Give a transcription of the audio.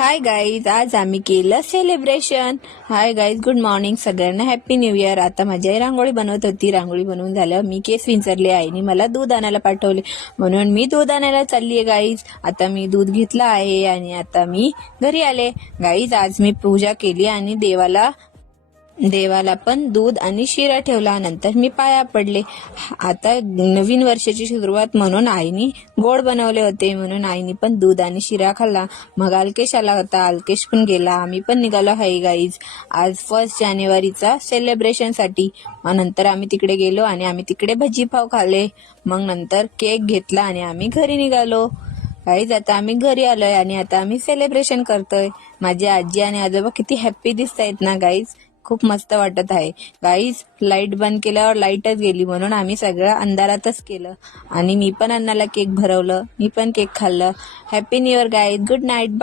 Hi guys, आज आम्ही केलं celebration. Hi guys, good morning सगळ्यांना, हॅपी न्यू इयर. आता माझी आई रांगोळी बनवत होती. रांगोळी बनवून झालं, मी केस विंचरले. आईने मला दूध आणायला पाठवले म्हणून मी दूध आणायला चालली आहे गाईज. आता मी दूध घेतलं आहे आणि आता मी घरी आले. गाईज, आज मी पूजा केली आणि देवाला पण दूध आणि शिरा ठेवला. नंतर मी पाया पडले. आता नवीन वर्षाची सुरुवात म्हणून आईनी गोड बनवले होते, म्हणून आईनी पण दूध आणि शिरा खाल्ला. मग अल्केश आला होता, अल्केश पण गेला. आम्ही पण निघालो आहे गाईज आज 1 जानेवारीचा सेलिब्रेशन साठी. मग नंतर आम्ही तिकडे गेलो आणि आम्ही तिकडे भजी पाव खाल्ले. मग नंतर केक घेतला आणि आम्ही घरी निघालो. गाईज, आता आम्ही घरी आलोय आणि आता आम्ही सेलिब्रेशन करतोय. माझी आजी आणि आजोबा किती हॅप्पी दिसत आहेत ना गाईज, खूप मस्त वाटत आहे. गाईज, लाईट बंद केल्यावर लाईटच गेली म्हणून आम्ही सगळं अंधारातच केलं. आणि मी पण अन्नाला केक भरवलं, मी पण केक खाल्लं. Happy new year guys, good night.